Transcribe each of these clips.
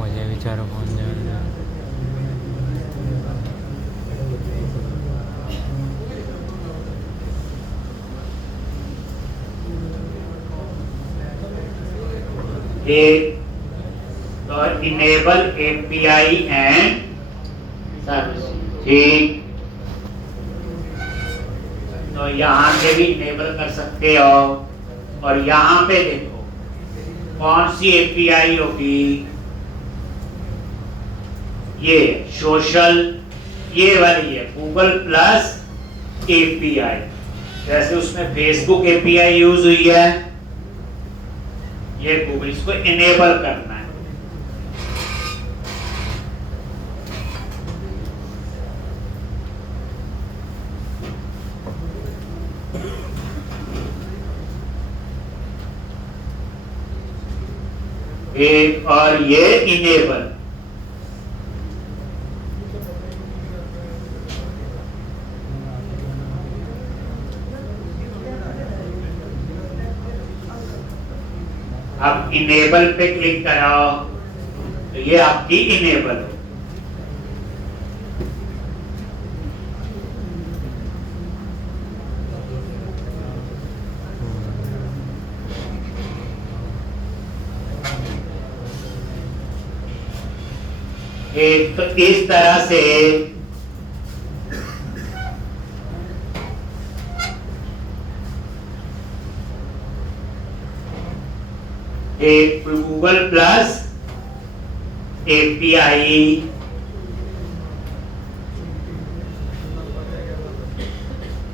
हो जाए बेचारो फोन जाए। एक तो इनेबल एपीआई एंड सर्विस, ठीक। तो यहाँ से भी इनेबल कर सकते हो। और यहाँ पे देखो कौन सी एपीआई होगी, ये सोशल, ये वाली है गूगल प्लस एपीआई। जैसे उसमें फेसबुक एपीआई यूज हुई है, ये गूगल, इसको इनेबल करना है। एक और ये इनेबल, अब इनेबल पे क्लिक कराओ तो ये आपकी इनेबल हो। एक तो इस तरह से एक गूगल प्लस एपीआई,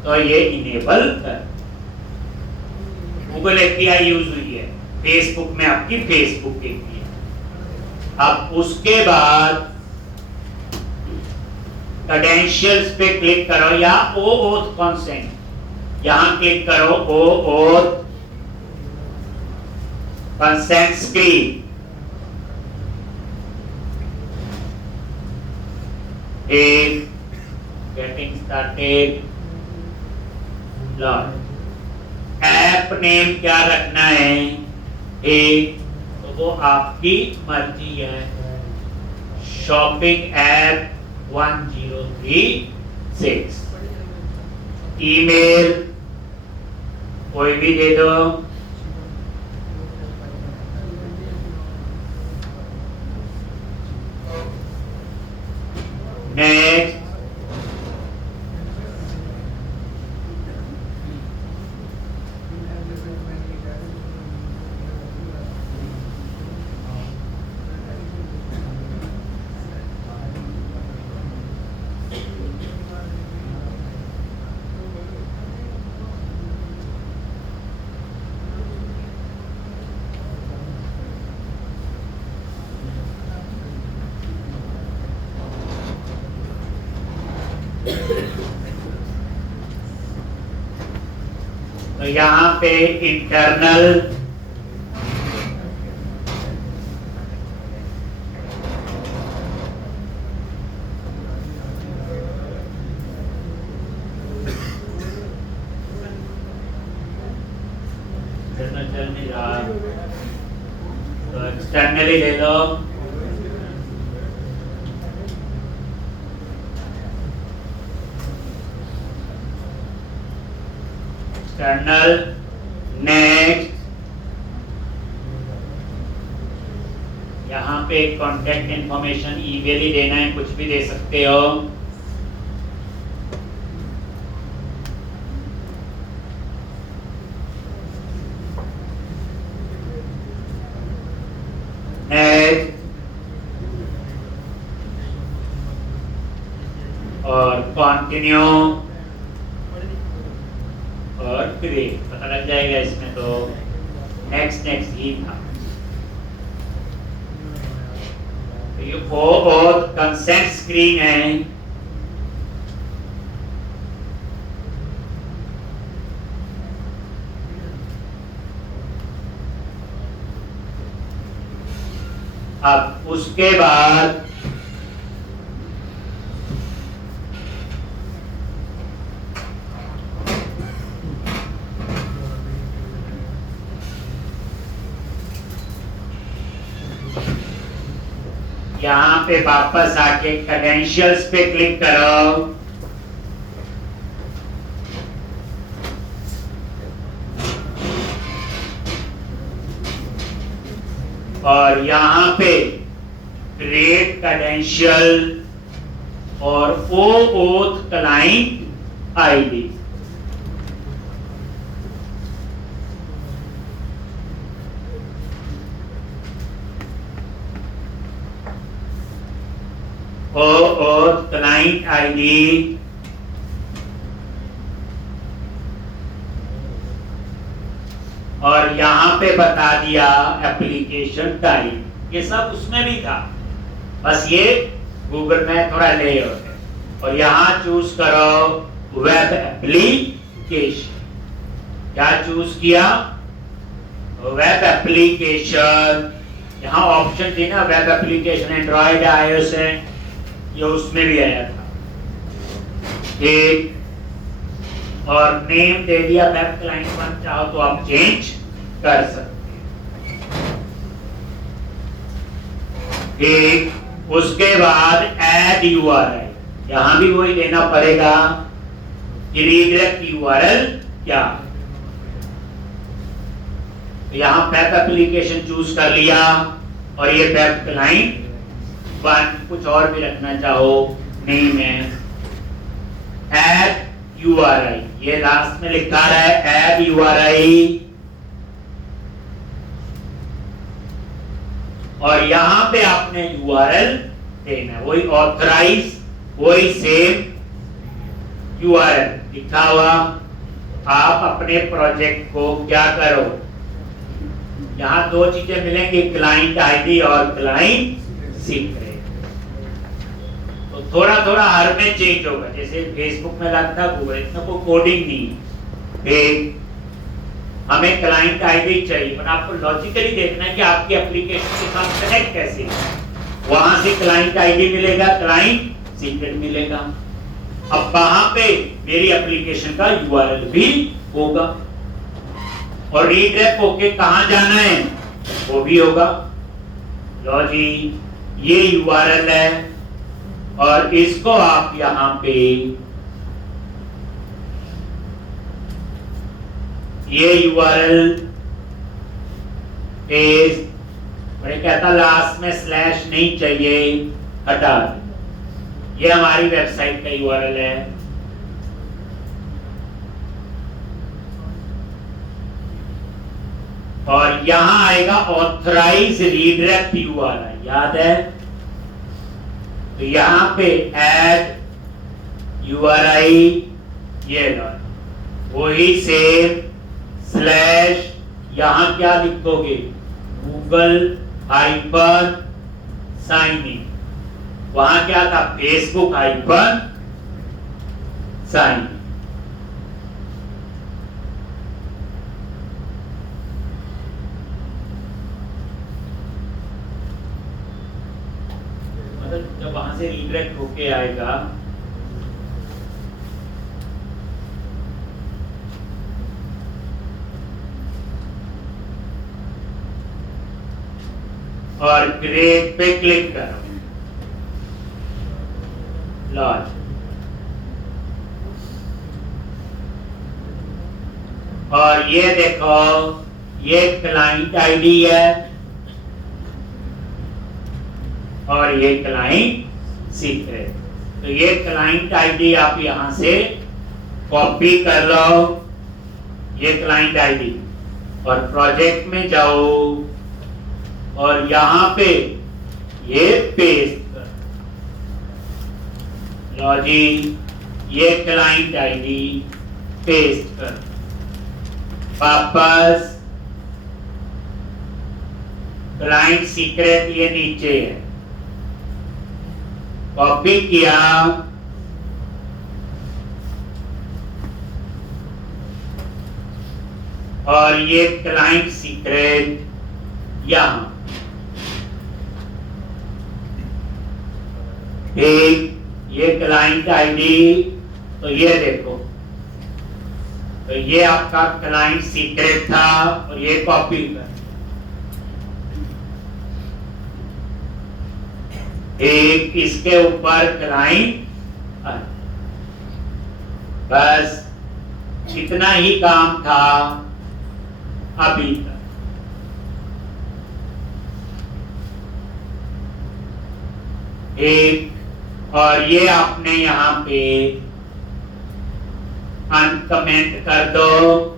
तो ये इनेबल कर, गूगल एपीआई यूज हुई है फेसबुक में, आपकी फेसबुक एपीआई। अब उसके बाद क्रेडेंशियल्स पे क्लिक करो या ओ ओथ कंसेंट, यहां क्लिक करो ओ ओथ कंसेंट स्क्रीन। एक गेटिंग स्टार्टेड, ऐप नेम क्या रखना है, एक तो वो आपकी मर्जी है, शॉपिंग ऐप 1036। ईमेल कोई भी दे दो, नेक्स्ट। तो यहाँ पे इंटरनल चल नहीं रहा, तो एक्सटर्नली ले लो। External, next. यहाँ पे कॉन्टेक्ट इंफॉर्मेशन ईमेल ही देना है, कुछ भी दे सकते हो। नेक्स्ट और कंटिन्यू और क्रिएट, पता लग जाएगा इसमें। तो नेक्स्ट नेक्स्ट ही था। तो ये और कंसेंट स्क्रीन है, अब उसके बाद यहाँ पे वापस आके क्रेडेंशियल्स पे क्लिक करो। और यहाँ पे क्रिएट क्रेडेंशियल और oath client ID. Oath client ID और यहाँ पे बता दिया एप्लीकेशन टाइप। ये सब उसमें भी था, बस ये गूगल में थोड़ा लेआउट है। और यहाँ चूज करो वेब एप्लीकेशन। क्या चूज किया? Web application. यहाँ ऑप्शन थी ना वेब एप्लीकेशन, एंड्रॉइड आईओएस है, ये उसमें भी आया था। एक और नेम दे दिया वेब क्लाइंट 1, चाहो तो आप चेंज कर सकते हैं। एक उसके बाद ऐड यूआरएल, यहां भी वही देना पड़ेगा कि रीडायरेक्ट यूआरएल क्या। यहां वेब एप्लीकेशन चूज कर लिया और ये वेब क्लाइंट 1, कुछ और भी रखना चाहो नेम है। ऐड URI, ये लास्ट में लिखा है ऐड URI। और यहां पे आपने URL देना है, वही ऑथराइज, वही सेम URL लिखा हुआ। आप अपने प्रोजेक्ट को क्या करो, यहां दो चीजें मिलेंगी, क्लाइंट आईडी और क्लाइंट सीक्रेट। तो थोड़ा थोड़ा हर में चेंज होगा, जैसे फेसबुक में लगता गूगल, इतना कोई कोडिंग नहीं। हमें क्लाइंट आईडी चाहिए, पर आपको लॉजिकली देखना है कि आपकी एप्लीकेशन के साथ कनेक्ट कैसे है। वहां से क्लाइंट आईडी मिलेगा, क्लाइंट सीक्रेट मिलेगा। अब वहां पे मेरी एप्लीकेशन का यूआरएल भी होगा और रीडायरेक्ट होके कहां जाना है वो भी होगा। लो जी, ये यूआरएल है और इसको आप यहां पे ये यूआरएल पेस्ट, मैं कहता लास्ट में स्लैश नहीं चाहिए, हटा दे। ये हमारी वेबसाइट का यूआरएल है। और यहां आएगा ऑथराइज रीडायरेक्ट यूआरएल, याद है? तो यहां पे ऐड यूआरआई, ये लो, वही सेम स्लैश, यहां क्या लिखोगे, गूगल हाइपन साइन इन। वहां क्या था, फेसबुक हाइपन साइन। मतलब जब वहां से रीडायरेक्ट होके आएगा और क्रिएट पे क्लिक करो, लॉन्च। और ये देखो, ये क्लाइंट आईडी है और ये क्लाइंट सीक्रेट। तो ये क्लाइंट आईडी आप यहां से कॉपी कर लो, ये क्लाइंट आईडी, और प्रोजेक्ट में जाओ और यहां पे ये पेस्ट कर लो जी, ये क्लाइंट आईडी पेस्ट कर। वापस क्लाइंट सीक्रेट ये नीचे है, कॉपी किया और ये क्लाइंट सीक्रेट यहां। एक ये क्लाइंट आईडी, तो ये देखो, तो ये आपका क्लाइंट सीक्रेट था और ये कॉपी कर। एक इसके ऊपर क्लाइंट, बस इतना ही काम था अभी तक। एक और ये आपने यहां पे अनकमेंट कर दो।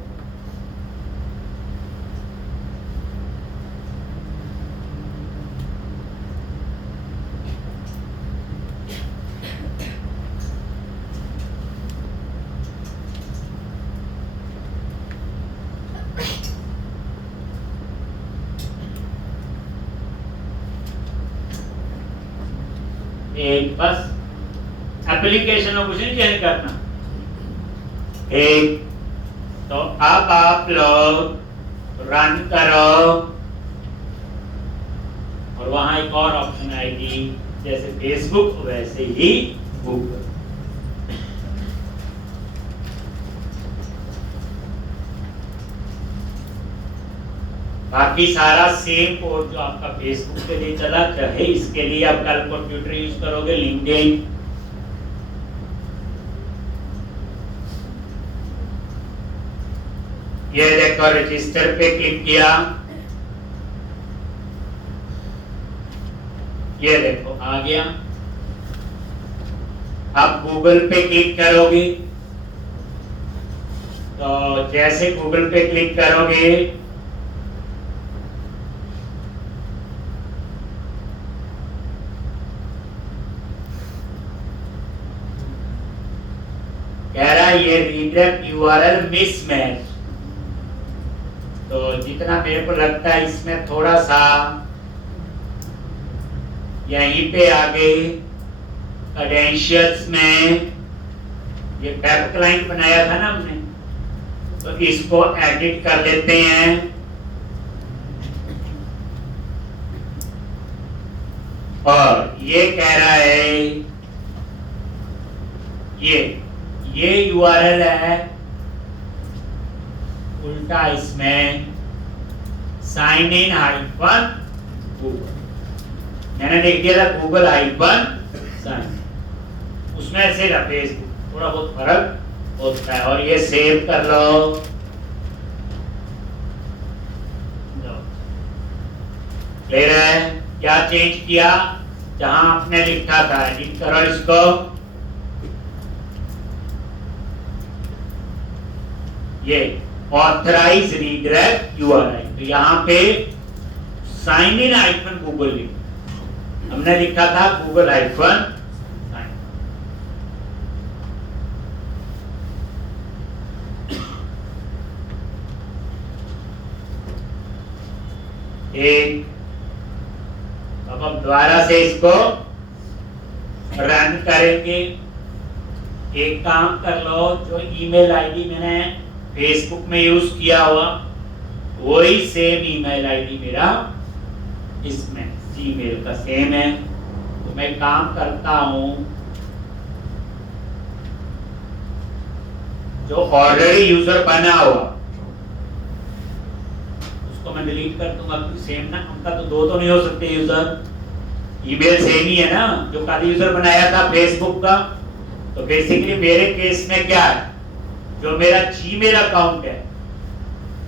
एक बस एप्लीकेशन में कुछ नहीं चेंज करना। एक तो अब आप लोग रन करो और वहां एक और ऑप्शन आएगी, जैसे फेसबुक वैसे ही गूगल। बाकी सारा सेम कोड जो आपका फेसबुक के लिए चला, चाहे इसके लिए आप कल कंप्यूटर यूज करोगे, लिंक्डइन, ये देखो रजिस्टर पे क्लिक किया, ये देखो आ गया। अब गूगल पे क्लिक करोगे तो जैसे गूगल पे क्लिक करोगे कह रहा है ये रीडायरेक्ट यूआरएल मिसमैच। तो जितना मेरे को लगता है इसमें थोड़ा सा यहीं पे आगे क्रेडेंशियल्स में ये वेब क्लाइंट बनाया था ना हमने, तो इसको एडिट कर लेते हैं। और ये कह रहा है ये यूआरएल है उल्टा, इसमें साइन इन हाइफन गूगल, मैंने लिख दिया था गूगल हाइफन साइन, उसमें से फेसबुक, थोड़ा बहुत फर्क होता है। और ये सेव कर लो, क्लियर है? क्या चेंज किया, जहां आपने लिखा था एडिट करो इसको, ये ऑथराइज रीडायरेक्ट यूआरएल, तो यहां पे साइन इन हाइफन गूगल लिखा, हमने लिखा था गूगल हाइफन साइन। एक अब हम दोबारा से इसको रन करेंगे। एक काम कर लो, जो ईमेल आईडी मैंने फेसबुक में यूज किया हुआ वही सेम ईमेल आईडी मेरा इसमें जीमेल का सेम है। तो मैं काम करता हूं, जो ऑलरेडी यूजर बना हुआ उसको मैं डिलीट कर दूंगा, क्योंकि सेम ना, उनका तो दो तो नहीं हो सकते यूजर, ईमेल सेम ही है ना, जो कल यूजर बनाया था फेसबुक का। तो बेसिकली मेरे केस में क्या है, जो मेरा जीमेल अकाउंट है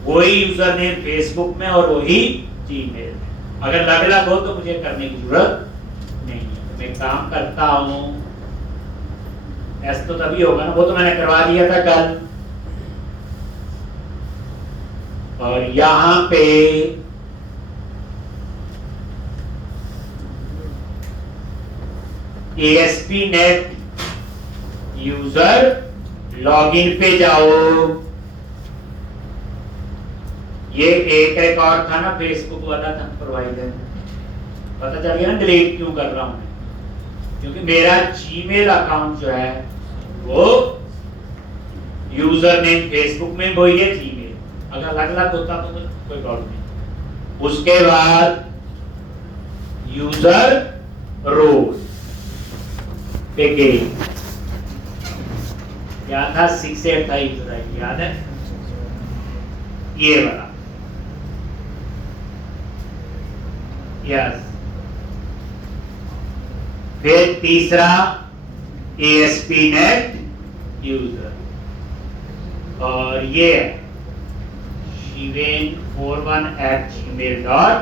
वही यूजर नेम फेसबुक में और वही जीमेल में। अगर अलग अलग हो तो मुझे करने की जरूरत नहीं है। तो मैं काम करता हूं, ऐसा तो तभी होगा ना, वो तो मैंने करवा दिया था कल। और यहां पे ASP.NET यूजर लॉगिन पे जाओ। ये एक रिकॉर्ड था ना फेसबुक वाला था प्रोवाइडर, पता चल गया ना डिलीट क्यों कर रहा हूं मैं, क्योंकि मेरा जीमेल अकाउंट जो है वो यूजर नेम फेसबुक में वही है जीमेल, अगर अलग अलग होता तो कोई प्रॉब्लम नहीं। उसके बाद यूजर रोल पे गए, क्या था 68 था यूजर आईडी, याद है ये वाला, यस फिर तीसरा ASP.NET यूजर, और ये shiven41@gmail.com।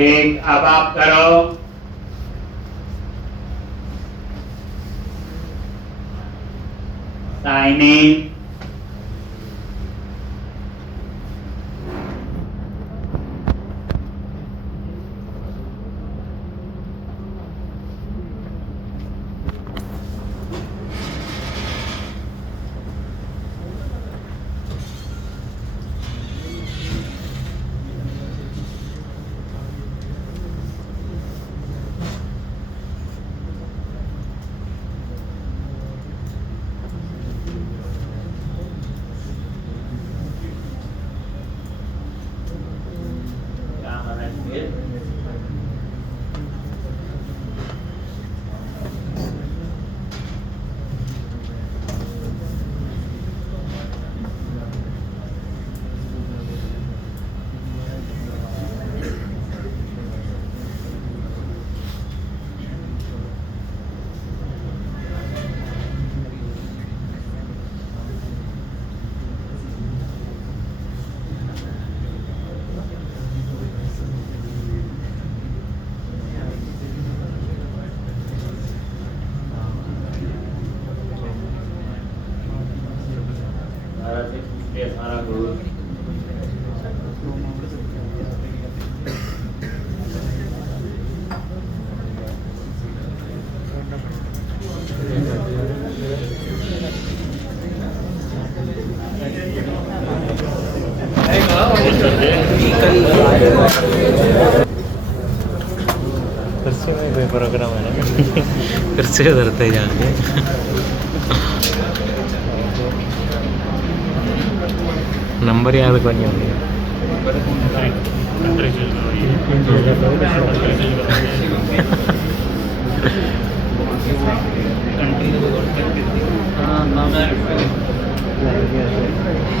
एक अब आप करो साइन इन। फिर में कोई प्रोग्राम है ना फिर से करते जाएंगे। नंबर याद करनी होगी।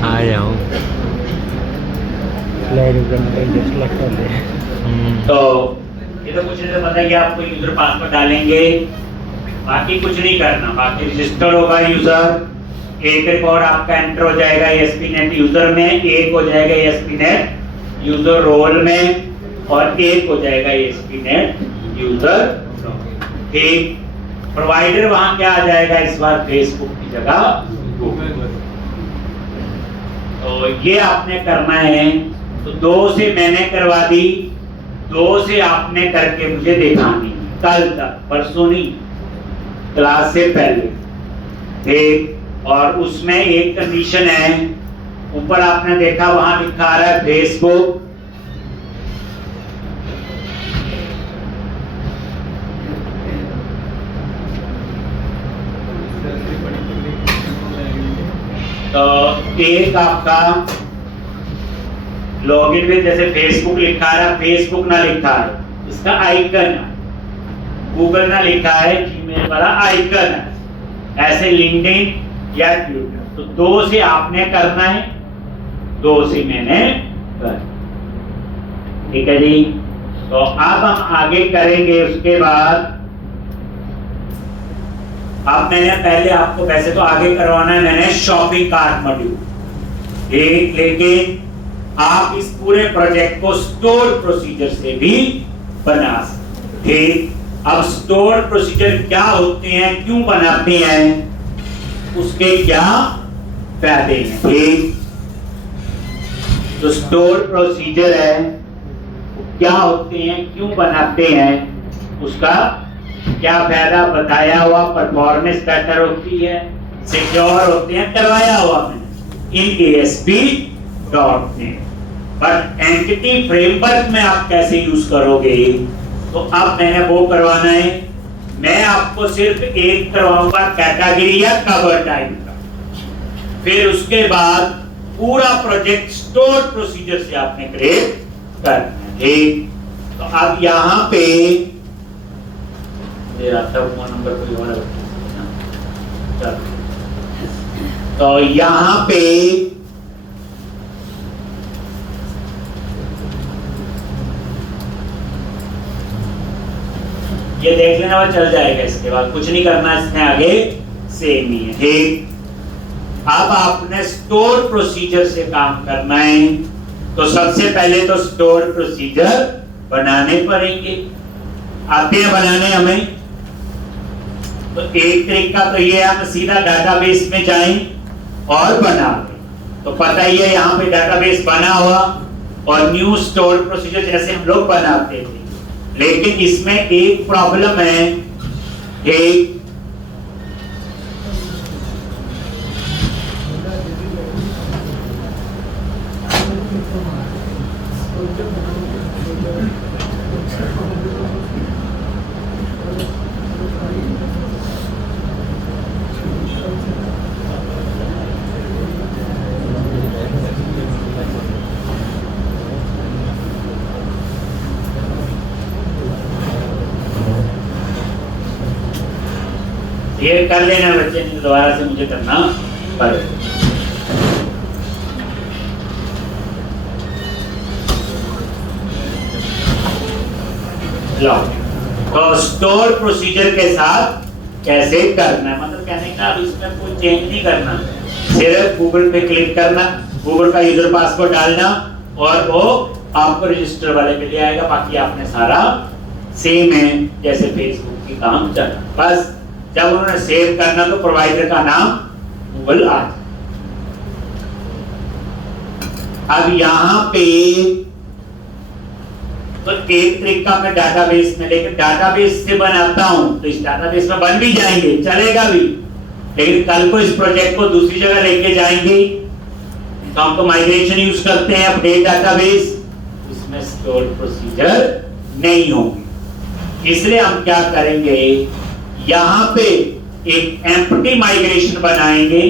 आ जाओ तो ये तो कुछ नहीं, तो पता है कि आपको यूजर पासवर्ड डालेंगे, बाकी कुछ नहीं करना। बाकी रजिस्टर होगा यूजर, एक रिकॉर्ड आपका एंटर हो जाएगा ASP.NET यूजर में, एक हो जाएगा ASP.NET यूजर रोल में, और एक हो जाएगा ASP.NET यूजर। ठीक, प्रोवाइडर वहां क्या आ जाएगा इस बार, फेसबुक की जगह गूगल। तो ये आपने करना है। तो 2 से मैंने करवा दी, 2 से आपने करके मुझे दिखानी कल तक, परसों नहीं, क्लास से पहले। ठीक, और उसमें एक कंडीशन है, ऊपर आपने देखा वहां लिखा रहा है फेसबुक, तो एक आपका लॉगिन में जैसे फेसबुक लिखा है, फेसबुक ना लिखा है, इसका आइकन है, गूगल ना लिखा है, जीमेल वाला आइकन है, ऐसे लिंक्डइन या ट्विटर। तो 2 से आपने करना है, 2 से मैंने कर। ठीक है जी। तो अब हम आगे करेंगे। उसके बाद अब मैंने पहले आपको वैसे तो आगे करवाना है, मैंने शॉपिंग कार्ट मॉड्यूल, लेकिन आप इस पूरे प्रोजेक्ट को स्टोर प्रोसीजर से भी बना सकते। अब स्टोर प्रोसीजर क्या होते हैं, क्यों बनाते हैं, उसके क्या फायदे हैं। ठीक, तो स्टोर प्रोसीजर है, क्या होते हैं, क्यों बनाते हैं, उसका क्या फायदा बताया हुआ, परफॉर्मेंस बेटर होती है, सिक्योर होते हैं, करवाया हुआ मैंने इन ASP.NET। बट एंटिटी फ्रेमवर्क में आप कैसे यूज करोगे, तो अब मैंने वो करवाना है। मैं आपको सिर्फ एक करवाऊंगा कैटेगरी या कवर टाइप का, फिर उसके बाद पूरा प्रोजेक्ट स्टोर प्रोसीजर से आपने क्रिएट करना है। तो अब यहाँ पे मेरा फोन नंबर कोई और है, तो यहाँ पे ये देख लेना, वो चल जाएगा। इसके बाद कुछ नहीं करना, इसमें आगे सेम ही है। ठीक, अब आपने स्टोर प्रोसीजर से काम करना है, तो सबसे पहले तो स्टोर प्रोसीजर बनाने पड़ेंगे। आते हैं बनाने हमें, तो एक तरीका तो ये हम सीधा डाटाबेस में जाएं और बना लें। तो पता ही है यहाँ पे डाटाबेस बना हुआ और न्यू स्टोर प्रोसीजर जैसे हम लोग बनाते थे, लेकिन इसमें एक प्रॉब्लम है। एक ये कर लेना बच्चे, नहीं दोबारा से मुझे करना पड़ेगा। तो स्टोर प्रोसीजर के साथ कैसे करना है, मतलब कहने का अब इसमें कोई चेंज नहीं करना, सिर्फ गूगल पे क्लिक करना, गूगल का यूजर पासवर्ड डालना और वो आपको रजिस्टर वाले पे ले आएगा। बाकी आपने सारा सेम है जैसे फेसबुक की काम चलना। बस जब उन्होंने सेव करना तो प्रोवाइडर का नाम गूगल आ जाए। अब यहाँ पे तो एक तरीका मैं डाटाबेस में, लेकिन डाटाबेस से बनाता हूं तो इस डाटाबेस में बन भी जाएंगे, चलेगा भी, लेकिन कल को इस प्रोजेक्ट को दूसरी जगह लेके जाएंगे तो हम तो माइग्रेशन यूज करते हैं अपडेट डाटाबेस, इसमें स्टोर प्रोसीजर नहीं होंगे। इसलिए हम क्या करेंगे, यहाँ पे एक एम्प्टी माइग्रेशन बनाएंगे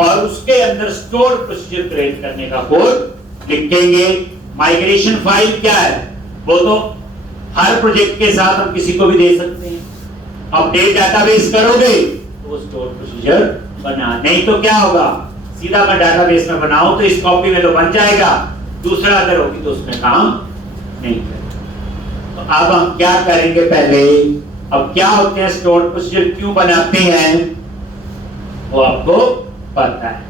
और उसके अंदर स्टोर प्रोसीजर क्रिएट करने का कोड लिखेंगे। माइग्रेशन फाइल क्या है, वो तो हर प्रोजेक्ट के साथ हम किसी को भी दे सकते हैं। अपडेट डाटाबेस करोगे तो वो स्टोर प्रोसीजर बना, नहीं तो क्या होगा, सीधा मैं डाटाबेस में बनाऊं तो इस कॉपी में तो बन जाएगा, दूसरा अगर होगी तो उसमें काम नहीं करेगा। तो अब हम क्या करेंगे, पहले अब क्या होते हैं स्टोर प्रोसीजर, क्यों बनाते हैं वो आपको पता है।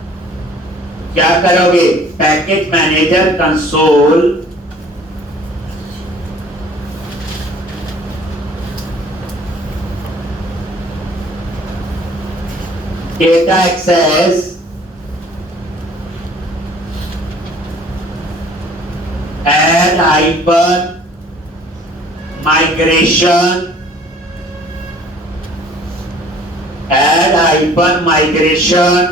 क्या करोगे, package manager console data access add hyper migration, add hyper migration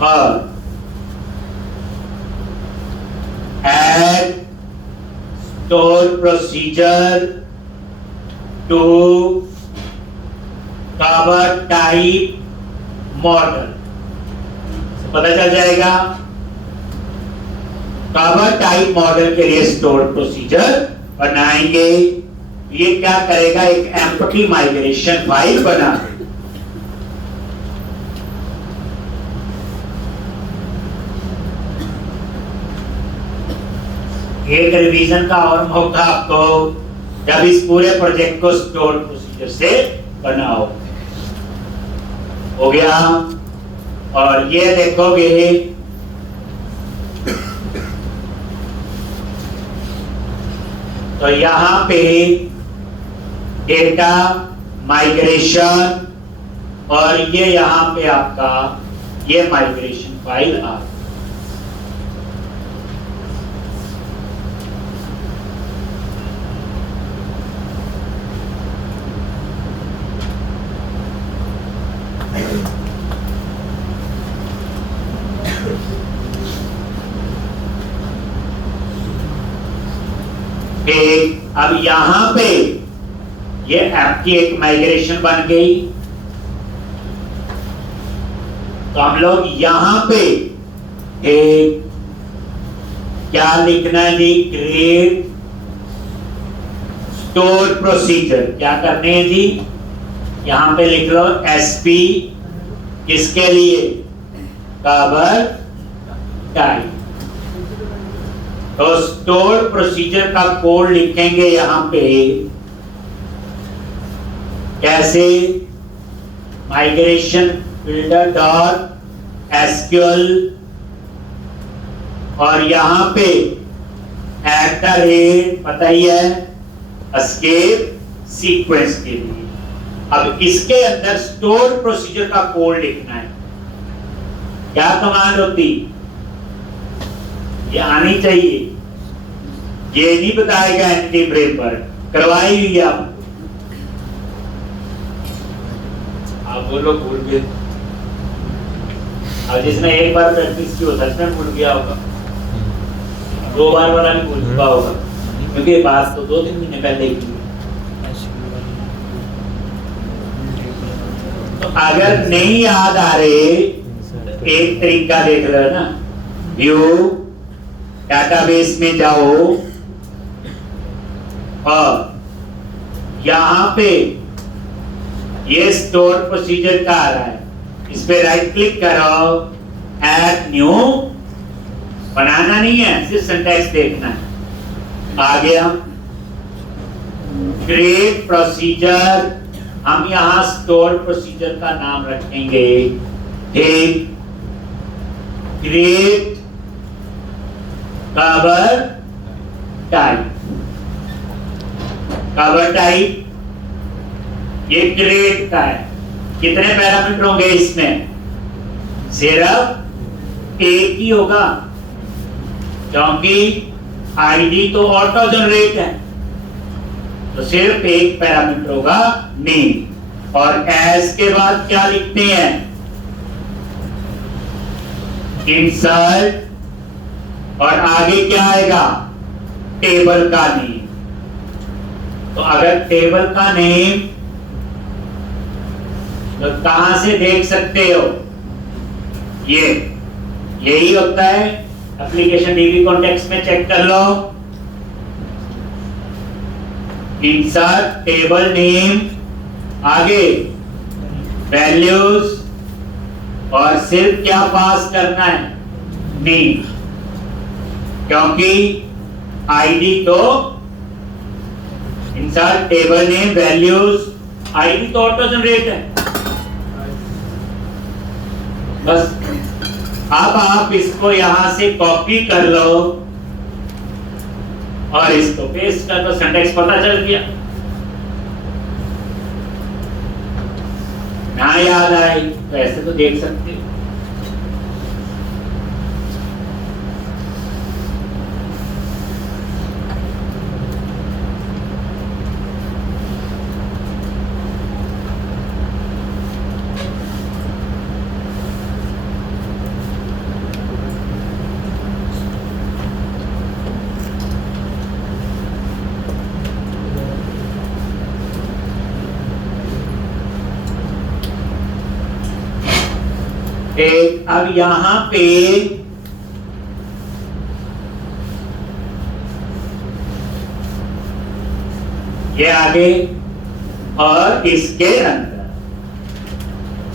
और add store procedure to cover type model, पता चल जाएगा। कवर टाइप मॉडल के लिए स्टोर प्रोसीजर बनाएंगे। ये क्या करेगा, एक एम्प्टी माइग्रेशन फाइल बना देगा। एक रिवीजन का और मौका आपको, जब इस पूरे प्रोजेक्ट को स्टोर प्रोसीजर से बनाओ। हो गया, और ये देखोगे तो यहां पे डेटा माइग्रेशन और ये यहां पे आपका ये माइग्रेशन फाइल आ, ठीक, अब यहां पे ये आपकी एक माइग्रेशन बन गई, तो हम लोग यहां पे एक क्या लिखना है जी, क्रिएट स्टोर प्रोसीजर। क्या करने हैं जी, यहां पे लिख लो एसपी, किसके लिए, कवर टाइप। तो स्टोर प्रोसीजर का कोड लिखेंगे यहां पे कैसे, माइग्रेशन बिल्डर डॉट एसक्यूएल, और यहां पे @ पता ही है एस्केप सीक्वेंस के लिए। अब इसके अंदर स्टोर प्रोसीजर का कोड लिखना है। क्या कमांड होती, ये आनी चाहिए, ये नहीं बताएगा एंटिटी फ्रेमवर्क, करवाई हुई आप बोलो भूल गए। अब जिसने एक बार प्रैक्टिस की हो सच में भूल गया होगा, 2 बार वाला भी भूल चुका होगा, क्योंकि बात तो 2-3 महीने पहले की। तो अगर नहीं याद आ रहे, एक तरीका देख लो ना, व्यू डाटाबेस में जाओ और यहां पे ये स्टोर प्रोसीजर का आ रहा है, इस पे राइट क्लिक करो, ऐड न्यू, बनाना नहीं है, सिर्फ सिंटैक्स देखना है। आ गया क्रिएट प्रोसीजर, हम यहां स्टोर प्रोसीजर का नाम रखेंगे, ठीक, create cover type. Cover type ये क्रिएट का है, कितने पैरामीटर होंगे इसमें, सिर्फ एक ही होगा, क्योंकि आईडी तो ऑटो जनरेट है, तो सिर्फ एक पैरामीटर होगा नेम। और एस के बाद क्या लिखते हैं, इंसर्ट, और आगे क्या आएगा, टेबल का नेम। तो अगर टेबल का नेम, तो कहां से देख सकते हो, ये यही होता है, एप्लीकेशन डीबी कॉन्टेक्स्ट में चेक कर लो, इंसर्ट टेबल नेम, आगे वैल्यूज, और सिर्फ क्या पास करना है, नेम, क्योंकि आईडी तो insert table name values, ID तो ऑटो जनरेट है। बस अब आप इसको यहां से कॉपी कर लो और इसको पेस्ट कर दो, सिंटैक्स पता चल गया। ना याद आए तो ऐसे तो देख सकते हो। अब यहां पे ये आगे और इसके अंदर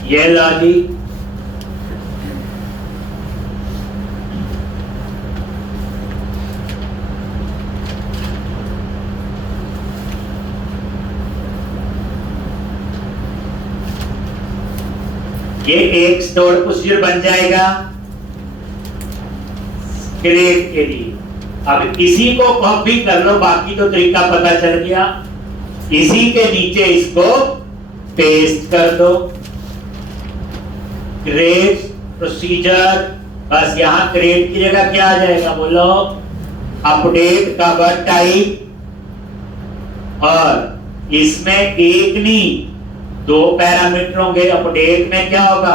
ये लॉजिक, ये एक स्टोर प्रोसीजर बन जाएगा क्रिएट के लिए। अब इसी को कॉपी कर लो, बाकी तो तरीका पता चल गया। इसी के नीचे इसको पेस्ट कर दो, क्रिएट प्रोसीजर, बस यहां क्रिएट की जगह क्या आ जाएगा, बोलो अपडेट कवर टाइप, और इसमें एक नहीं 2 पैरामीटर होंगे। अपडेट में क्या होगा,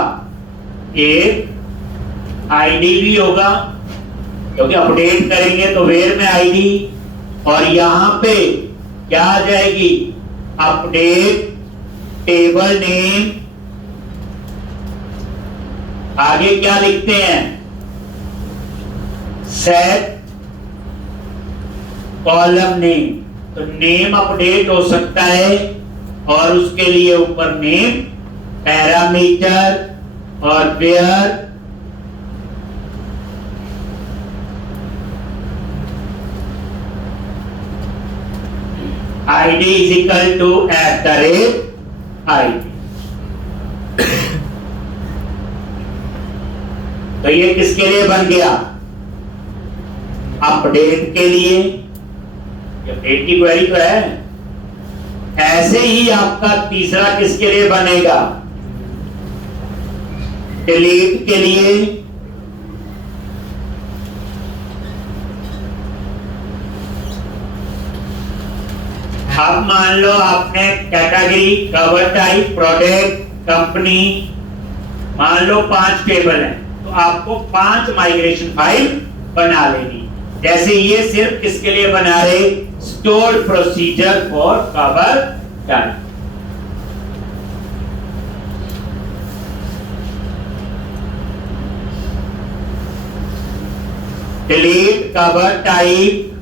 एक आईडी भी होगा, क्योंकि अपडेट करेंगे तो वेयर में आईडी, और यहां पे क्या आ जाएगी, अपडेट टेबल नेम। आगे क्या लिखते हैं, सेट कॉलम नेम। तो नेम अपडेट हो सकता है और उसके लिए ऊपर नेम, पैरामीटर और where id is equal to @id। तो ये किसके लिए बन गया, अपडेट के लिए। अपडेट की क्वेरी तो है। ऐसे ही आपका तीसरा किसके लिए बनेगा, डिलीट के लिए। अब मान लो आपने category, cover type, product, company, मान लो 5 टेबल हैं, तो आपको 5 माइग्रेशन फाइल बना लेनी। जैसे ये सिर्फ किसके लिए बना रहे, store procedure for cover type. Delete cover type,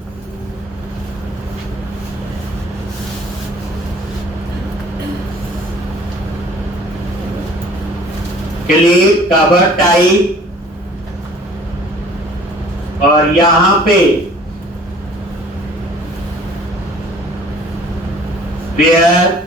delete cover type, और यहां पे वेयर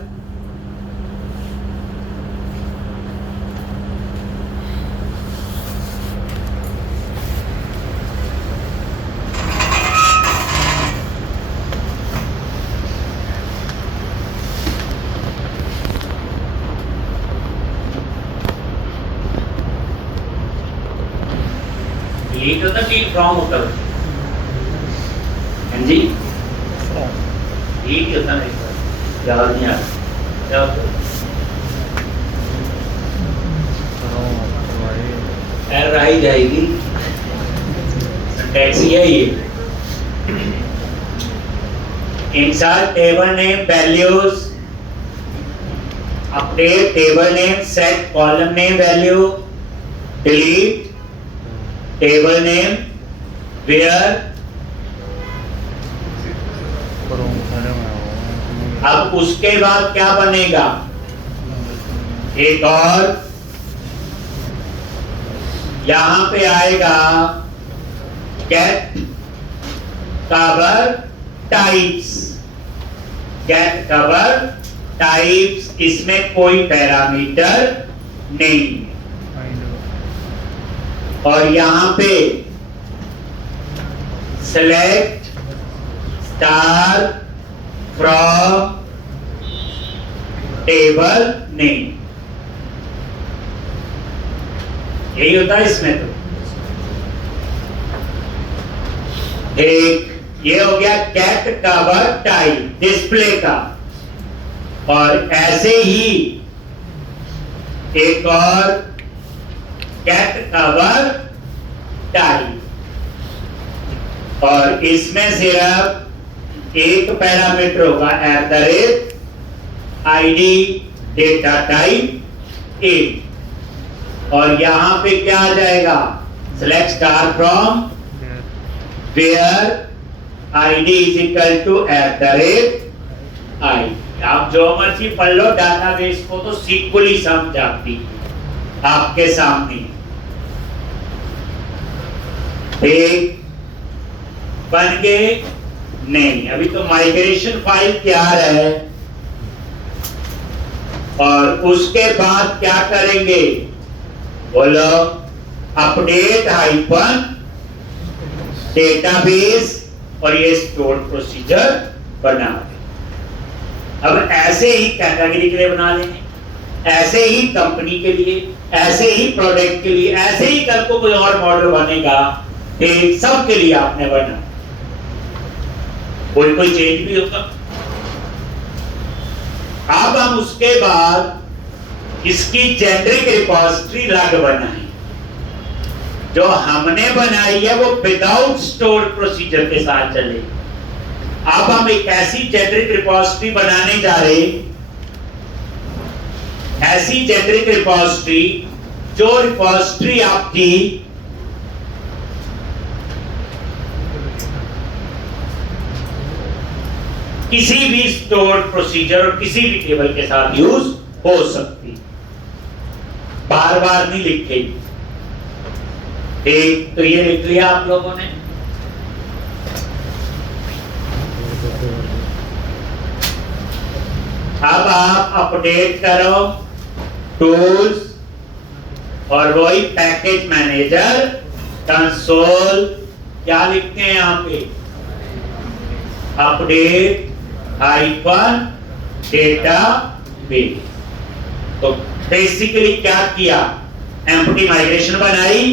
डिलीट होता है, फ्रॉम होता है जी, डिलीट होता है, याद नहीं आता क्या होता है, एरर आई जाएगी। सिंटैक्स ये है, ये insert table name values, update table name, set column name value, delete table name, where. अब उसके बाद क्या बनेगा, एक और यहां पे आएगा get cover types. Get cover types, इसमें कोई पैरामीटर नहीं है। और यहां पे select star from table name, यही होता है इसमें। तो एक ये हो गया गेट कवर टाइप डिस्प्ले का, और ऐसे ही एक और गेट कवर टाइप, और इसमें सिर्फ एक पैरामीटर होगा @id डेटा टाइप ए, और यहां पे क्या आ जाएगा, select star from where id is equal to @i। आप जो मर्जी पढ़ लो, डाटाबेस को तो सिंपली समझ आती है आपके सामने। एक बन गए, नहीं अभी तो माइग्रेशन फाइल तैयार है, और उसके बाद क्या करेंगे, बोलो, अपडेट हाइपन डेटाबेस, और ये स्टोर प्रोसीजर बना। अब ऐसे ही कैटेगरी के लिए बना लेंगे, ऐसे ही कंपनी के लिए, ऐसे ही प्रोडक्ट के लिए, ऐसे ही कल को कोई और मॉडल बनेगा, सब के लिए आपने बना, कोई चेंज भी होगा। अब हम उसके बाद इसकी जेनरिक रिपोजिटरी अलग बनाई, जो हमने बनाई है वो विदाउट स्टोर प्रोसीजर के साथ चले। अब हम एक ऐसी जेनेरिक रिपोजिटरी बनाने जा रहे, ऐसी जेनेरिक रिपोजिटरी जो रिपोजिटरी आपकी किसी भी स्टोर प्रोसीजर और किसी भी टेबल के साथ यूज हो सकती, बार बार नहीं लिखेगी। ठीक, तो ये लिख लिया आप लोगों ने। अब आप अपडेट करो टूल्स और वही पैकेज मैनेजर कंसोल, क्या लिखते हैं यहां पे, अपडेट हाइपन डेटा बेस। तो बेसिकली क्या किया, एम्प्टी माइग्रेशन बनाई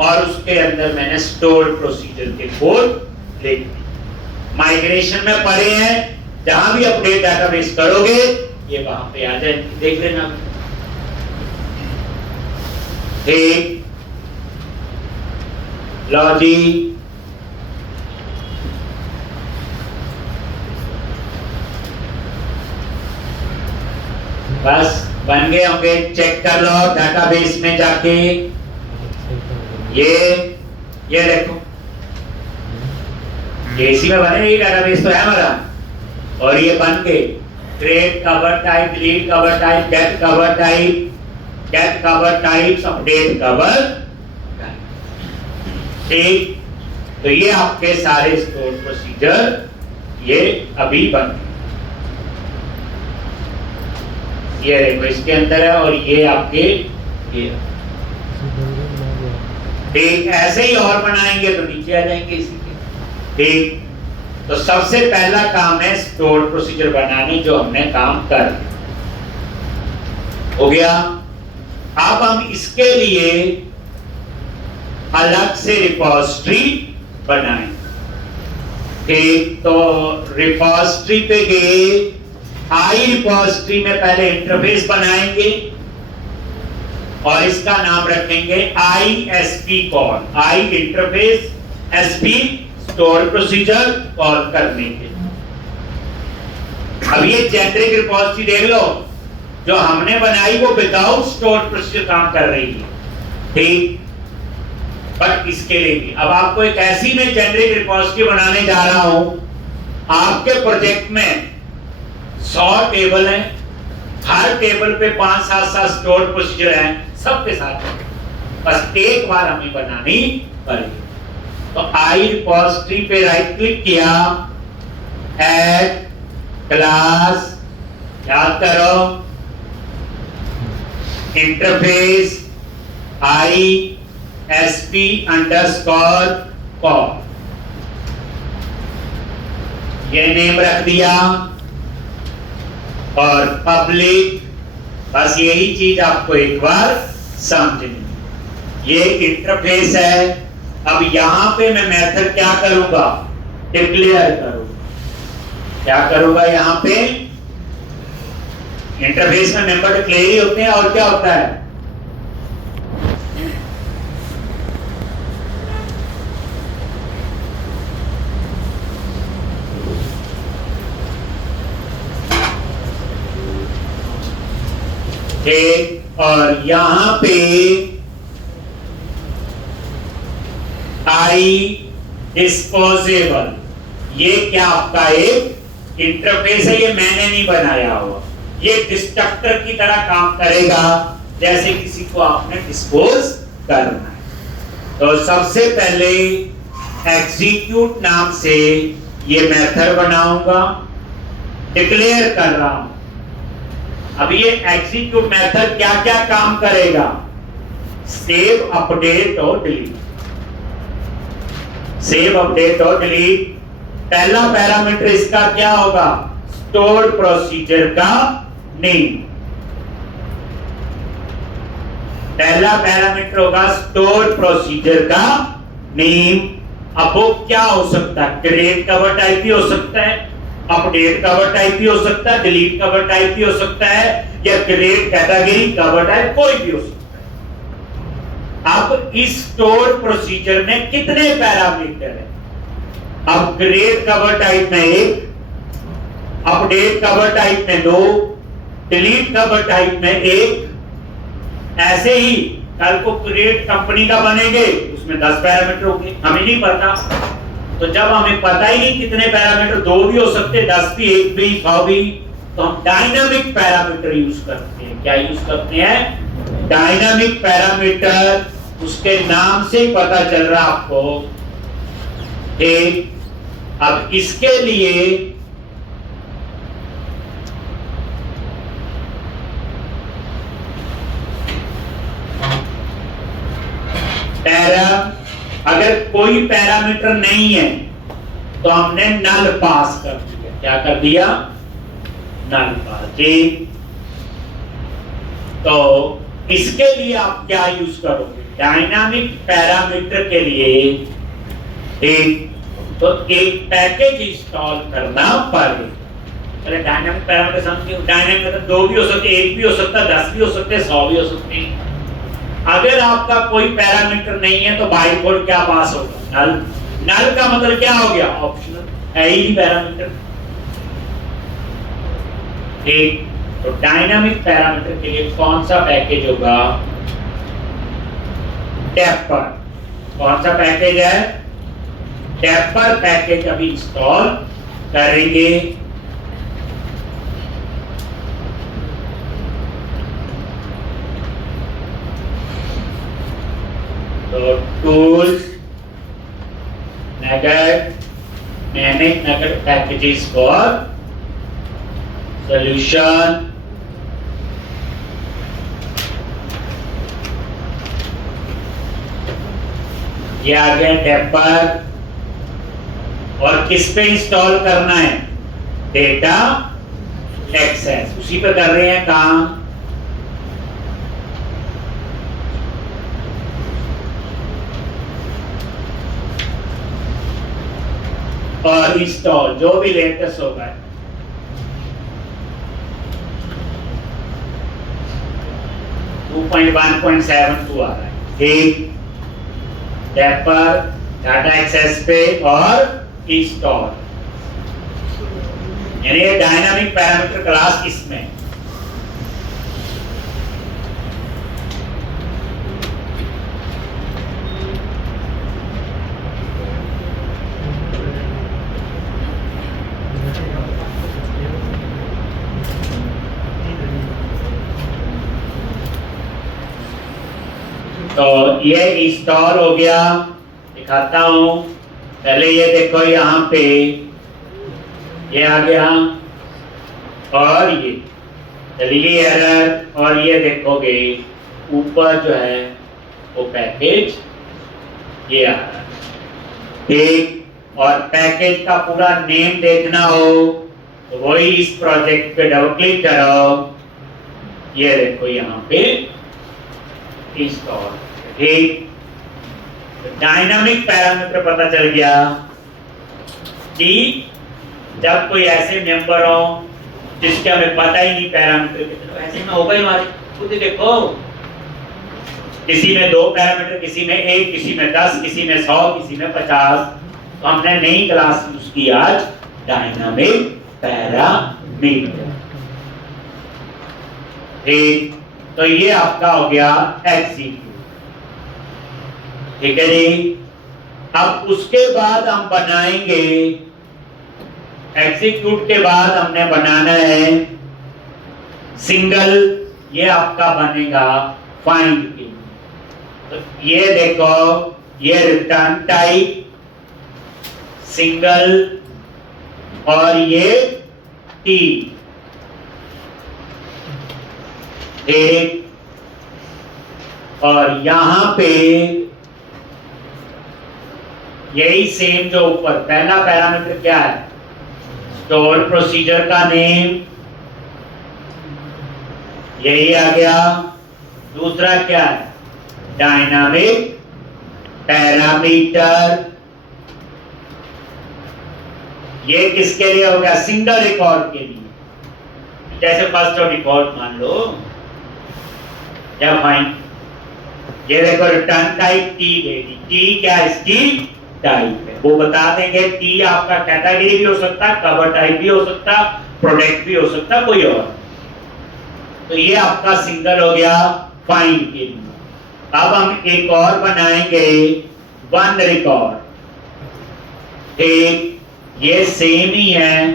और उसके अंदर मैंने स्टोर प्रोसीजर के कोड लिख दिए। माइग्रेशन में पढ़े हैं, जहां भी अपडेट डाटाबेस करोगे ये वहां पे आ जाएंगे, देख लेना। ठीक, लॉजिक बस बन गए होंगे, चेक कर लो डाटाबेस में जाके। ये देखो, इसी में बने, ये डाटाबेस तो है हमारा, और ये बन के create cover type, delete cover type, get cover type, get cover types, update cover. ठीक, तो ये आपके सारे स्टोर प्रोसीजर ये अभी बन गए। ये देखो इसके अंदर है और ये आपके ये। ठीक, ऐसे ही और बनाएंगे तो नीचे आ जाएंगे इसी के। ठीक, तो सबसे पहला काम है स्टोर प्रोसीजर बनाने, जो हमने काम कर हो गया। अब हम इसके लिए अलग से रिपोजिटरी बनाएं। ठीक, तो रिपोजिटरी पे गए, आई रिपोजिटरी में पहले इंटरफेस बनाएंगे और इसका नाम रखेंगे ISP कॉल, आई interface, SP store procedure call करने के। अब ये जेनेरिक रिपोजिटरी देख लो, जो हमने बनाई वो विदाउट स्टोर प्रोसीजर काम कर रही है। ठीक, बट इसके लिए भी अब आपको एक ऐसी मैं जेनेरिक रिपोजिटरी बनाने जा रहा हूं, आपके प्रोजेक्ट में 100 टेबल हैं, हर टेबल पे 5-7 स्टोर प्रोसीजर हैं, सबके साथ बस एक बार हमें बनानी पड़ेगी। तो आई रिपोजिटरी पे राइट क्लिक किया, ऐड क्लास, याद करो इंटरफेस ISP अंडरस्कोर कॉल, ये नेम रख दिया और पब्लिक, बस यही चीज आपको एक बार समझनी। ये इंटरफेस है। अब यहां पे मैं मेथड क्या करूंगा, डिक्लेयर करूंगा। क्या करूंगा, यहां पे इंटरफेस में मेंबर डिक्लेयर ही होते हैं, और क्या होता है, और यहां पे आई डिस्पोजेबल, ये क्या आपका एक इंटरफेस है, ये मैंने नहीं बनाया हुआ, ये डिस्ट्रक्टर की तरह काम करेगा, जैसे किसी को आपने डिस्पोज करना है। तो सबसे पहले एग्जीक्यूट नाम से ये मेथड बनाऊंगा, डिक्लेयर कर रहा हूं। अब ये एग्जीक्यूट मेथड क्या क्या काम करेगा, सेव, अपडेट और डिलीट। सेव, अपडेट और डिलीट। पहला पैरामीटर इसका क्या होगा, स्टोर प्रोसीजर का नेम। पहला पैरामीटर होगा स्टोर प्रोसीजर का नेम। अब वो क्या हो सकता है, क्रिएट कवर टाइप भी हो सकता है, अपडेट कवर टाइप भी हो सकता है, डिलीट कवर टाइप भी हो सकता है, या क्रिएट कैटेगरी कवर टाइप, कोई भी हो सकता है। अब इस स्टोर प्रोसीजर में कितने पैरामीटर है, अपग्रेड कवर टाइप में 1, अपडेट कवर टाइप में 2, डिलीट कवर टाइप में 1। ऐसे ही कल को क्रिएट कंपनी का बनेंगे, उसमें 10 पैरामीटर होंगे, हमें नहीं पता। तो जब हमें पता ही नहीं कितने पैरामीटर, 2 भी हो सकते, 10 भी, 1 भी, 100 भी, तो हम डायनामिक पैरामीटर यूज करते हैं। क्या यूज करते हैं? Dynamic parameter. उसके नाम से ही पता चल रहा आपको। ठीक, अब इसके लिए अगर कोई पैरामीटर नहीं है तो हमने नल पास कर दिया। क्या कर दिया? नल पास। ठीक, तो इसके लिए आप क्या यूज करोगे? डायनामिक पैरामीटर के लिए एक तो एक पैकेज इंस्टॉल करना पड़ेगा। चलिए डायनामिक पैरामीटर समझिए। डायनामिक 2 भी हो सकते, 1 भी हो सकता, 10 भी हो सकते, 100 भी हो सकते। अगर आपका कोई पैरामीटर नहीं है तो बाय डिफॉल्ट क्या पास होगा? नल। नल का मतलब क्या हो गया? ऑप्शनल, है ही नहीं पैरामीटर। ठीक, तो डायनामिक पैरामीटर के लिए कौन सा पैकेज होगा? टेपर। कौन सा पैकेज है? टेपर पैकेज अभी इंस्टॉल करेंगे। तो tools, nugget, manage nugget packages for solution. ये आ गया टेपर। और किस पे इंस्टॉल करना है? डेटा एक्सेस, उसी पे कर रहे हैं काम। और इंस्टॉल जो भी लेटेस्ट होगा। 2.1.72 आ रहा है। ठीक, टेपर, डाटा एक्सेस पे और इंस्टॉल, यानी ये डायनामिक पैरामीटर क्लास इसमें। तो ये इंस्टॉल हो गया, दिखाता हूं। पहले ये देखो, यहाँ पे ये आ गया और ये चलिए एरर। और ये देखोगे ऊपर जो है वो पैकेज ये आ रहा है। ठीक, और पैकेज का पूरा नेम देखना हो तो वही इस प्रोजेक्ट पे डबल क्लिक करो। ये देखो यहाँ पे इंस्टॉल। ठीक, डायनामिक पैरामीटर पता चल गया कि जब कोई ऐसे मेंबर हो जिसके हमें पता ही नहीं पैरामीटर कितने, ऐसे में होगा ही हमारे। खुद देखो, किसी में 2 पैरामीटर, किसी में 1, किसी में 10, किसी में 100, किसी में 50। तो हमने नई क्लास यूज की आज, डायनामिक पैरामीटर। ठीक, तो ये आपका हो गया एग्जीक्यूट। ठीक है जी। अब उसके बाद हम बनाएंगे, एग्जीक्यूट के बाद हमने बनाना है सिंगल। ये आपका बनेगा फाइंड के। तो ये देखो, ये रिटर्न टाइप सिंगल और ये टी। एक, और यहां पे यही सेम जो ऊपर पहला पैरामीटर क्या है? स्टोर प्रोसीजर का नेम, यही आ गया। दूसरा क्या है? Dynamic parameter. ये किसके लिए होगा? सिंगल रिकॉर्ड के लिए। जैसे फर्स्ट और डिफॉल्ट मान लो, या फाइन। ये देखो रिटर्न टाइप टी दे दी। टी क्या है इसकी? टाइप है। वो बता देंगे टी आपका कैटेगरी भी हो सकता, कवर टाइप भी हो सकता, प्रोडक्ट भी हो सकता, कोई और। तो ये आपका सिंगल हो गया फाइंड के लिए। अब हम एक और बनाएंगे वन रिकॉर्ड। ठीक, ये सेम ही है,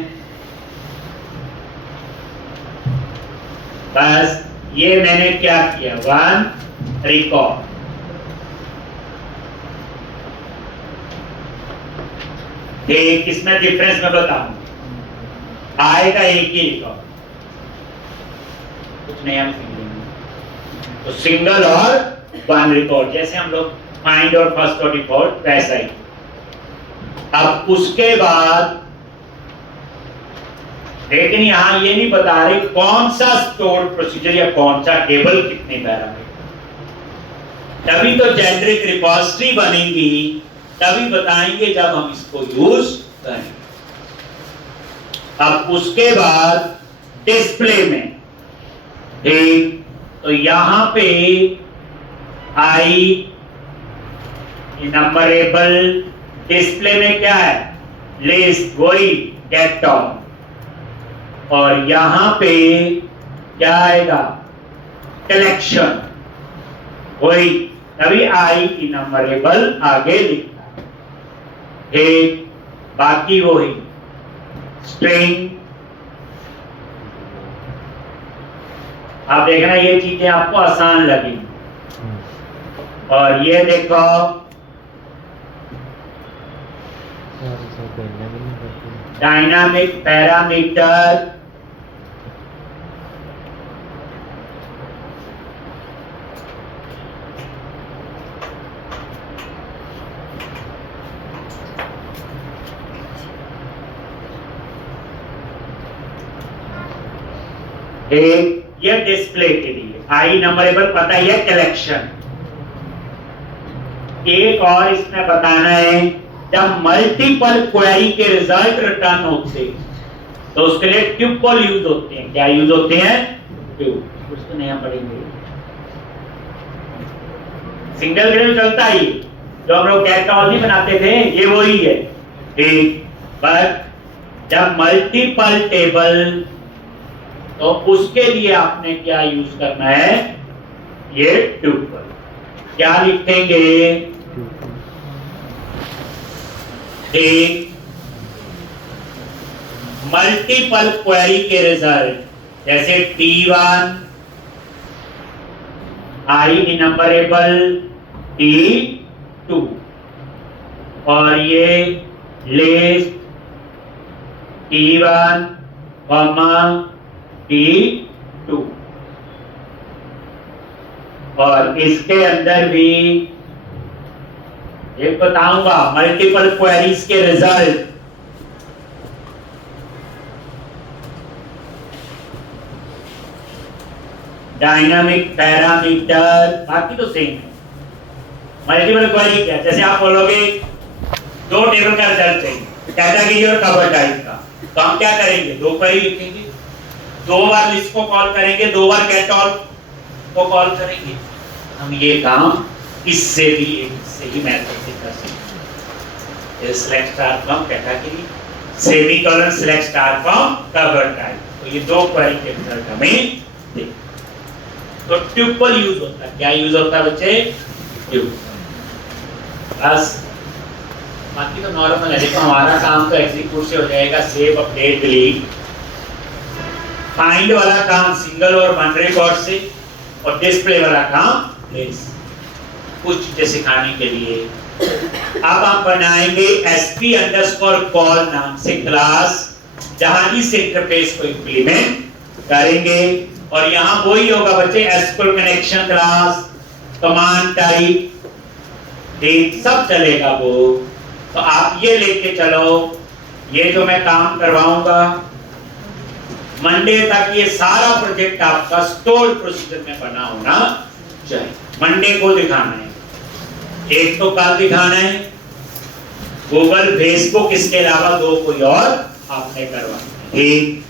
बस ये मैंने क्या किया, वन रिकॉर्ड। ठीक, इसमें डिफरेंस मैं बताऊं, आएगा एक ही रिकॉर्ड, कुछ नया नहीं सीखेंगे। तो सिंगल और वन रिकॉर्ड, जैसे हम लोग फाइंड और फर्स्ट और डिफॉल्ट, वैसा ही। अब उसके बाद लेकिन यहां ये नहीं बता रहे कौन सा स्टोर प्रोसीजर या कौन सा टेबल कितने पैरामीटर, तभी तो जेनेरिक रिपोजिटरी बनेगी, तभी बताएंगे जब हम इसको यूज करेंगे। अब उसके बाद डिस्प्ले में, ठीक, तो यहां पे आई नंबरेबल, डिस्प्ले में क्या है, लिस्ट, वही गेट ऑन, और यहां पे क्या आएगा, कलेक्शन, वही, तभी आई इनमरेबल आगे लिखना है। ठीक, बाकी वही स्ट्रिंग। आप देखना ये चीजें आपको आसान लगी, और ये देखो डायनामिक पैरामीटर, ये डिस्प्ले के लिए आई नंबरेबल, पता है कलेक्शन। एक और इसमें बताना है, जब मल्टीपल क्वेरी के रिजल्ट रिटर्न होते तो उसके लिए ट्यूपल यूज होते हैं। क्या यूज होते हैं, ट्यूपल, कुछ तो नया पढ़ेंगे। सिंगल ग्रेड चलता ही, जो हम लोग कैटेगरी बनाते थे, ये वही है। ठीक, पर जब मल्टीपल टेबल, तो उसके लिए आपने क्या यूज करना है, ये ट्यूपल। क्या लिखेंगे, एक मल्टीपल क्वेरी के रिजल्ट, जैसे T1 आई इनमरेबल T2, और ये लिस्ट T1 T2, और इसके अंदर भी एक बताऊंगा मल्टीपल क्वेरीज के रिजल्ट। डायनामिक पैरामीटर, बाकी तो सेम है। मल्टीपल क्वेरी क्या, जैसे आप बोलोगे दो टेबल का रिजल्ट चाहिए, कैटेगरी और कवर टाइप का, तो हम क्या करेंगे, दो क्वेरी लिखेंगे, दो बार लिस्ट को कॉल करेंगे, दो बार गेट ऑल को कॉल करेंगे। हम ये काम इससे भी मेथड से कर सकते हैं। Select star from category, semicolon select star from cover type, तो ये दो क्वेरी के रिजल्ट हमें दे। तो ट्यूपल यूज होता है। क्या यूज होता है बच्चे, ट्यूपल। बस बाकी तो नॉर्मल है। देखो हमारा काम तो एग्जीक्यूट से हो जाएगा, सेव, अपडेट, डिलीट। फाइंड वाला काम सिंगल और वन रिकॉर्ड से, और डिस्प्ले वाला काम लिस्ट। कुछ चीजें सिखाने के लिए अब हम बनाएंगे SP_call नाम से क्लास, जहां इस इंटरफेस को इंप्लीमेंट करेंगे। और यहां वही होगा बच्चे, SQL connection class, command type, ठीक, सब चलेगा वो। तो आप ये लेके चलो, ये जो मैं काम करवाऊंगा मंडे तक, ये सारा प्रोजेक्ट आपका स्टोर प्रोसीजर में बना होना चाहिए। मंडे को दिखाना है, एक तो कल दिखाना है, गूगल, फेसबुक, इसके अलावा दो कोई और आपने करवाना है। ठीक,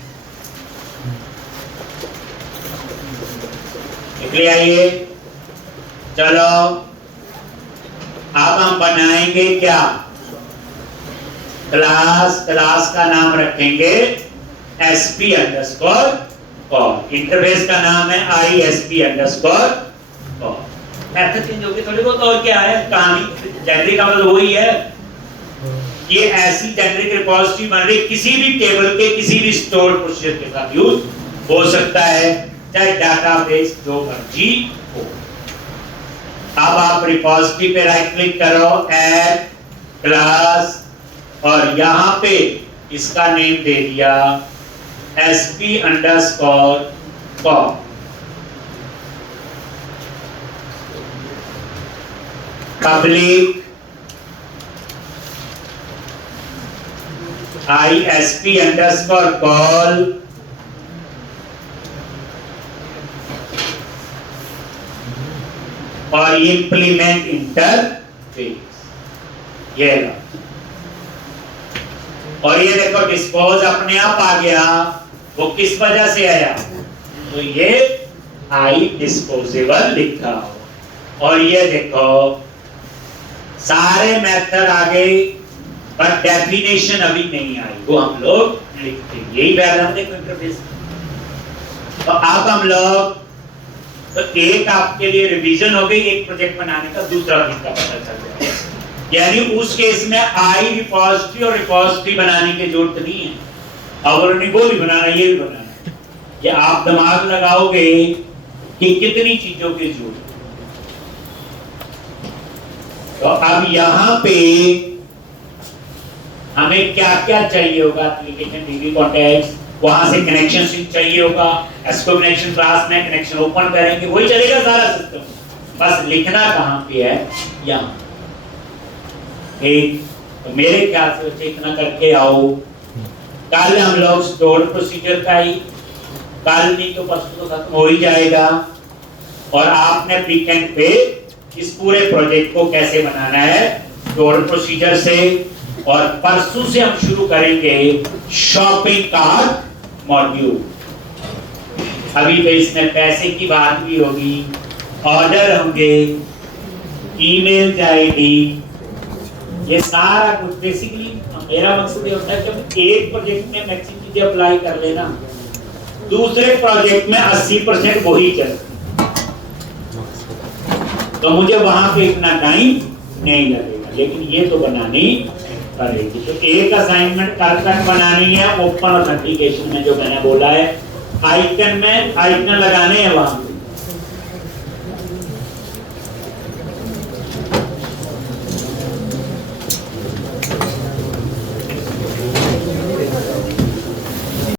निकले आइए, चलो अब हम बनाएंगे क्या, क्लास का नाम रखेंगे SP_call, इंटरफेस का नाम है ISP_call। मेथड चेंज होगी थोड़ी बहुत, और क्या है कहानी, जेनरिक का मतलब वही है। ये ऐसी जेनरिक रिपोजिटरी बन रही, किसी भी टेबल के किसी भी स्टोर प्रोसीजर के साथ यूज हो सकता है, चाहे डाटाबेस जो मर्जी हो। अब आप रिपोजिटरी पे राइट क्लिक करो, ऐड क्लास, और यहां पे इसका नेम दे दिया SP_call। पब्लिक ISP_call और इंप्लीमेंट इंटरफेस, ये लो। और ये देखो डिस्पोज अपने आप आ गया, वो किस वजह से आया, तो ये आई डिस्पोजेबल लिखा हो। और ये देखो सारे मेथड आ गए, पर डेफिनेशन अभी नहीं आई, वो हम लोग लिखते हैं, यही डायग्राम देखो इंटरफेस। तो अब हम लोग, तो एक आपके लिए रिवीजन हो गई एक प्रोजेक्ट बनाने का, दूसरा तरीका पता चल गया। यानी उस केस में आई रिपोजिटरी और रिपोजिटरी बनाने की जरूरत नहीं है, और नहीं बोली बनाना, ये भी बनाना है। ये आप दिमाग लगाओगे कि कितनी चीजों की जरूरत। तो अब यहां पे हमें क्या क्या चाहिए होगा, एप्लीकेशन डीबी कॉन्टेक्स्ट, वहां से कनेक्शन स्विच चाहिए होगा, एसक्यू कनेक्शन क्लास में कनेक्शन ओपन करेंगे, वही चलेगा सारा सिस्टम। बस लिखना कहां पे है, यहां। एक तो मेरे ख्याल से बच्चे इतना करके आओ। कल हम लोग स्टोर प्रोसीजर का ही, कल नहीं तो परसों तो खत्म हो ही जाएगा। और आपने वीकेंड पे इस पूरे प्रोजेक्ट को कैसे बनाना है स्टोर प्रोसीजर से। और परसों से हम शुरू करेंगे शॉपिंग कार्ट मॉड्यूल। अभी तो इसमें पैसे की बात भी होगी, ऑर्डर होंगे, ईमेल जाएगी, ये सारा कुछ। बेसिकली मेरा मकसद ये होता है कि एक प्रोजेक्ट में मैक्सिमम चीजें अप्लाई कर लेना, दूसरे प्रोजेक्ट में 80% वही चले, तो मुझे वहां पे इतना टाइम नहीं लगेगा, लेकिन ये तो बनानी पड़ेगी। तो एक असाइनमेंट कल तक बनानी है ओपन ऑथेंटिकेशन में, जो मैंने बोला है आइकन में, आइकन लगाने हैं वहां